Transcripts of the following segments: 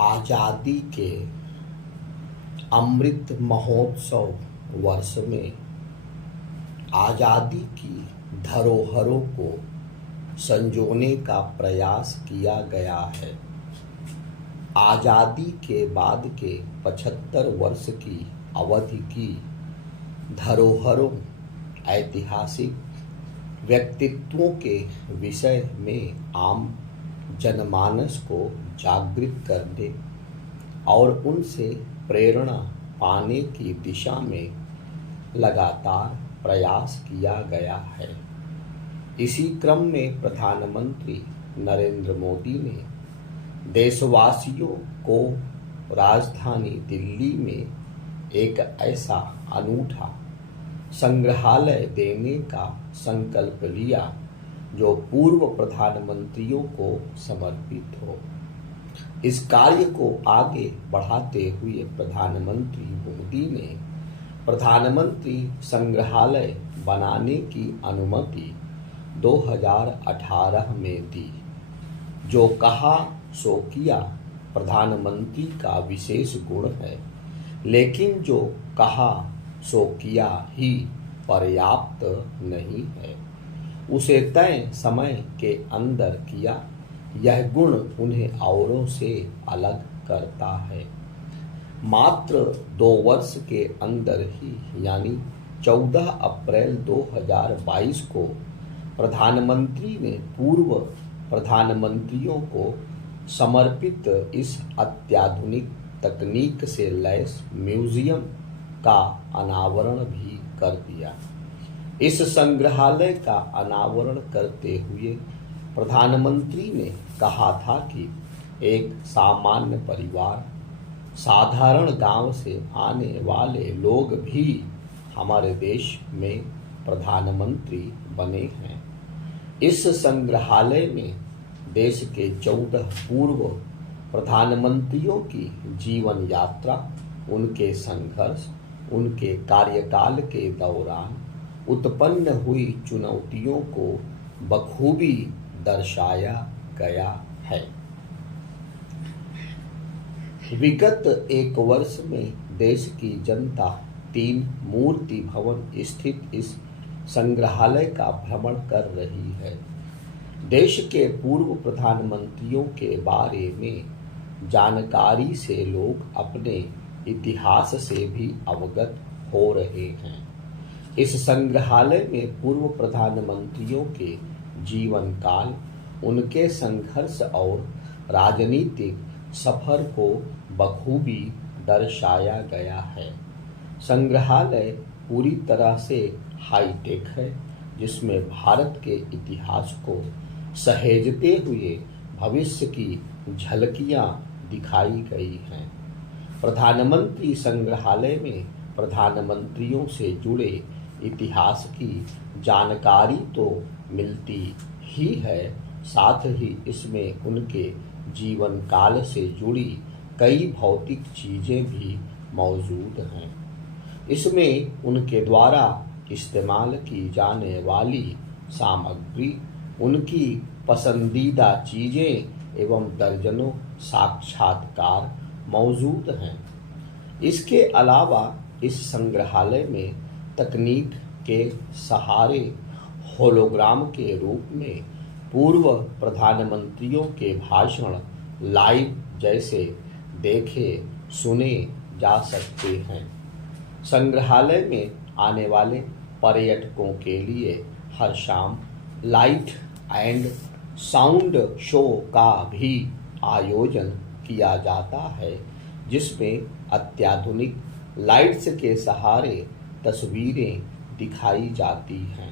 आज़ादी के अमृत महोत्सव वर्ष में आज़ादी की धरोहरों को संजोने का प्रयास किया गया है। आज़ादी के बाद के 75 वर्ष की अवधि की धरोहरों, ऐतिहासिक व्यक्तित्वों के विषय में आम जनमानस को जागृत करने और उनसे प्रेरणा पाने की दिशा में लगातार प्रयास किया गया है। इसी क्रम में प्रधानमंत्री नरेंद्र मोदी ने देशवासियों को राजधानी दिल्ली में एक ऐसा अनूठा संग्रहालय देने का संकल्प लिया जो पूर्व प्रधानमंत्रियों को समर्पित हो। इस कार्य को आगे बढ़ाते हुए प्रधानमंत्री मोदी ने प्रधानमंत्री संग्रहालय बनाने की अनुमति 2018 में दी। जो कहा सो किया प्रधानमंत्री का विशेष गुण है, लेकिन जो कहा सो किया ही पर्याप्त नहीं है। उसे तय समय के अंदर किया, यह गुण उन्हें औरों से अलग करता है। मात्र 2 वर्ष के अंदर ही यानी 14 अप्रैल 2022 को प्रधानमंत्री ने पूर्व प्रधानमंत्रियों को समर्पित इस अत्याधुनिक तकनीक से लैस म्यूजियम का अनावरण भी कर दिया। इस संग्रहालय का अनावरण करते हुए प्रधानमंत्री ने कहा था कि एक सामान्य परिवार, साधारण गांव से आने वाले लोग भी हमारे देश में प्रधानमंत्री बने हैं। इस संग्रहालय में देश के 14 पूर्व प्रधानमंत्रियों की जीवन यात्रा, उनके संघर्ष, उनके कार्यकाल के दौरान उत्पन्न हुई चुनौतियों को बखूबी दर्शाया गया है। विगत 1 वर्ष में देश की जनता 3 मूर्ति भवन स्थित इस संग्रहालय का भ्रमण कर रही है। देश के पूर्व प्रधानमंत्रियों के बारे में जानकारी से लोग अपने इतिहास से भी अवगत हो रहे हैं। इस संग्रहालय में पूर्व प्रधानमंत्रियों के जीवन काल, उनके संघर्ष और राजनीतिक सफर को बखूबी दर्शाया गया है। संग्रहालय पूरी तरह से हाईटेक है, जिसमें भारत के इतिहास को सहेजते हुए भविष्य की झलकियां दिखाई गई हैं। प्रधानमंत्री संग्रहालय में प्रधानमंत्रियों से जुड़े इतिहास की जानकारी तो मिलती ही है, साथ ही इसमें उनके जीवन काल से जुड़ी कई भौतिक चीजें भी मौजूद हैं। इसमें उनके द्वारा इस्तेमाल की जाने वाली सामग्री, उनकी पसंदीदा चीजें एवं दर्जनों साक्षात्कार मौजूद हैं। इसके अलावा इस संग्रहालय में तकनीक के सहारे होलोग्राम के रूप में पूर्व प्रधानमंत्रियों के भाषण लाइव जैसे देखे सुने जा सकते हैं। संग्रहालय में आने वाले पर्यटकों के लिए हर शाम लाइट एंड साउंड शो का भी आयोजन किया जाता है, जिसमें अत्याधुनिक लाइट्स के सहारे तस्वीरें दिखाई जाती हैं।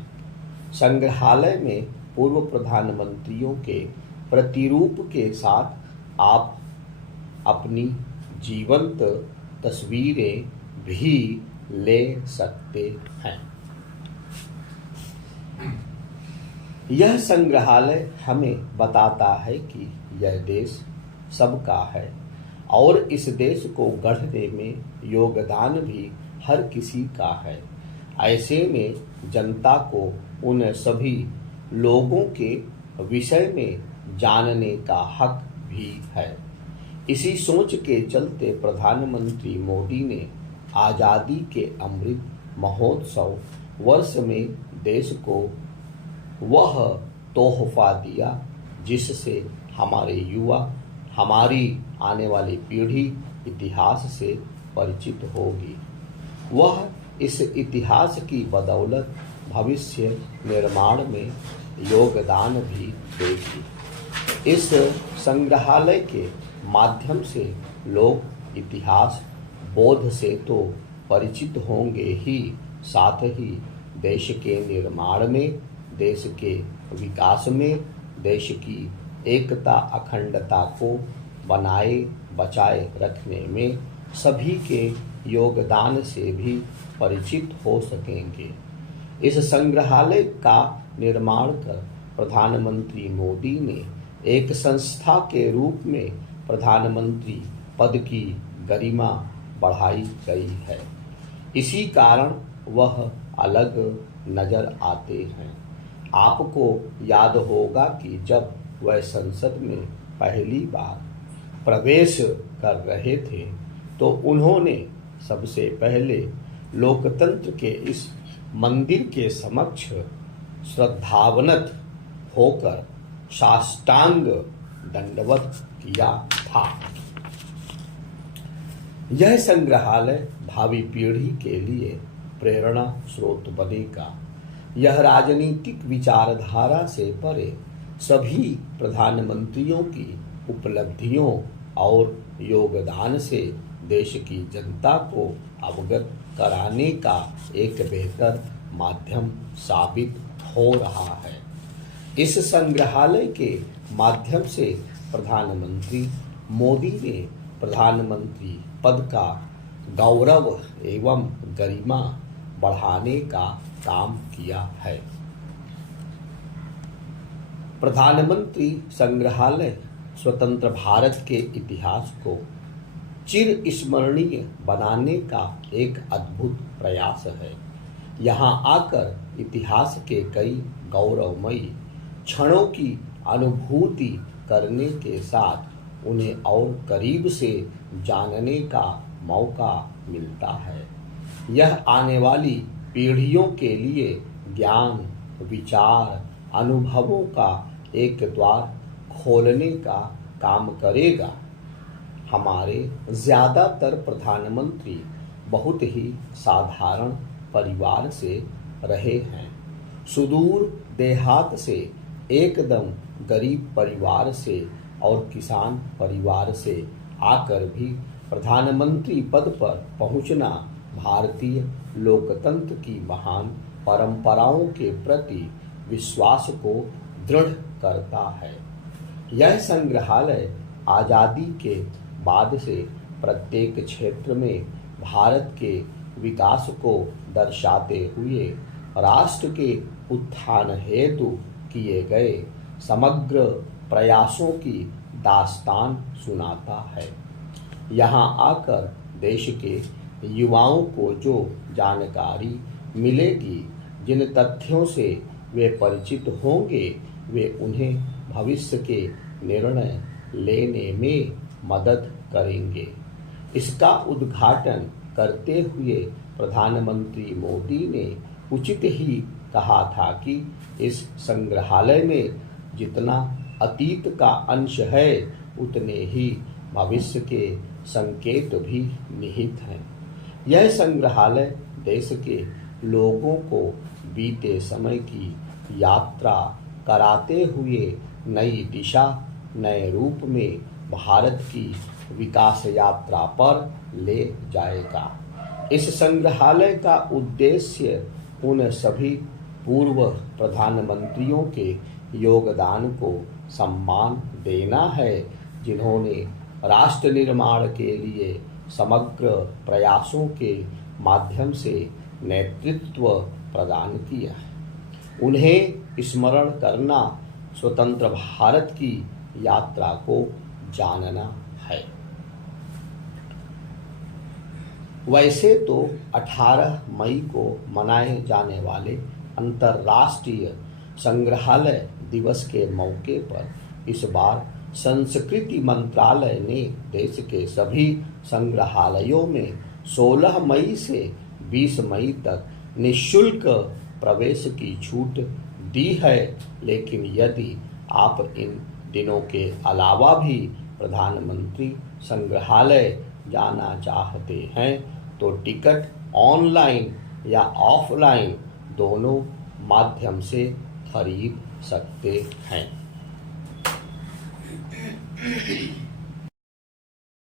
संग्रहालय में पूर्व प्रधानमंत्रियों के प्रतिरूप के साथ आप अपनी जीवंत तस्वीरें भी ले सकते हैं। यह संग्रहालय हमें बताता है कि यह देश सबका है और इस देश को गढ़ने में योगदान भी हर किसी का है। ऐसे में जनता को उन सभी लोगों के विषय में जानने का हक भी है। इसी सोच के चलते प्रधानमंत्री मोदी ने आज़ादी के अमृत महोत्सव वर्ष में देश को वह तोहफा दिया जिससे हमारे युवा, हमारी आने वाली पीढ़ी इतिहास से परिचित होगी। वह इस इतिहास की बदौलत भविष्य निर्माण में योगदान भी देगी। इस संग्रहालय के माध्यम से लोग इतिहास बोध से तो परिचित होंगे ही, साथ ही देश के निर्माण में, देश के विकास में, देश की एकता अखंडता को बनाए बचाए रखने में सभी के योगदान से भी परिचित हो सकेंगे। इस संग्रहालय का निर्माण कर प्रधानमंत्री मोदी ने एक संस्था के रूप में प्रधानमंत्री पद की गरिमा बढ़ाई गई है। इसी कारण वह अलग नजर आते हैं। आपको याद होगा कि जब वह संसद में पहली बार प्रवेश कर रहे थे तो उन्होंने सबसे पहले लोकतंत्र के इस मंदिर के समक्ष श्रद्धावनत होकर साष्टांग दंडवत किया था। यह संग्रहालय भावी पीढ़ी के लिए प्रेरणा स्रोत बनेगा। यह राजनीतिक विचारधारा से परे सभी प्रधानमंत्रियों की उपलब्धियों और योगदान से देश की जनता को अवगत कराने का एक बेहतर माध्यम साबित हो रहा है। इस संग्रहालय के माध्यम से प्रधानमंत्री मोदी ने प्रधानमंत्री पद का गौरव एवं गरिमा बढ़ाने का काम किया है। प्रधानमंत्री संग्रहालय स्वतंत्र भारत के इतिहास को चिर स्मरणीय बनाने का एक अद्भुत प्रयास है। यहाँ आकर इतिहास के कई गौरवमयी क्षणों की अनुभूति करने के साथ उन्हें और करीब से जानने का मौका मिलता है। यह आने वाली पीढ़ियों के लिए ज्ञान, विचार, अनुभवों का एक द्वार खोलने का काम करेगा। हमारे ज़्यादातर प्रधानमंत्री बहुत ही साधारण परिवार से रहे हैं। सुदूर देहात से एकदम गरीब परिवार से और किसान परिवार से आकर भी प्रधानमंत्री पद पर पहुंचना भारतीय लोकतंत्र की महान परंपराओं के प्रति विश्वास को दृढ़ करता है। यह संग्रहालय आज़ादी के बाद से प्रत्येक क्षेत्र में भारत के विकास को दर्शाते हुए राष्ट्र के उत्थान हेतु किए गए समग्र प्रयासों की दास्तान सुनाता है। यहाँ आकर देश के युवाओं को जो जानकारी मिलेगी, जिन तथ्यों से वे परिचित होंगे, वे उन्हें भविष्य के निर्णय लेने में मदद करेंगे। इसका उद्घाटन करते हुए प्रधानमंत्री मोदी ने उचित ही कहा था कि इस संग्रहालय में जितना अतीत का अंश है उतने ही भविष्य के संकेत भी निहित हैं। यह संग्रहालय देश के लोगों को बीते समय की यात्रा कराते हुए नई दिशा, नए रूप में भारत की विकास यात्रा पर ले जाएगा। इस संग्रहालय का उद्देश्य उन सभी पूर्व प्रधानमंत्रियों के योगदान को सम्मान देना है जिन्होंने राष्ट्र निर्माण के लिए समग्र प्रयासों के माध्यम से नेतृत्व प्रदान किया है। उन्हें स्मरण करना स्वतंत्र भारत की यात्रा को जानना है। वैसे तो 18 मई को मनाए जाने वाले अंतर्राष्ट्रीय संग्रहालय दिवस के मौके पर इस बार संस्कृति मंत्रालय ने देश के सभी संग्रहालयों में 16 मई से 20 मई तक निःशुल्क प्रवेश की छूट दी है। लेकिन यदि आप इन दिनों के अलावा भी प्रधानमंत्री संग्रहालय जाना चाहते हैं तो टिकट ऑनलाइन या ऑफलाइन दोनों माध्यम से खरीद सकते हैं।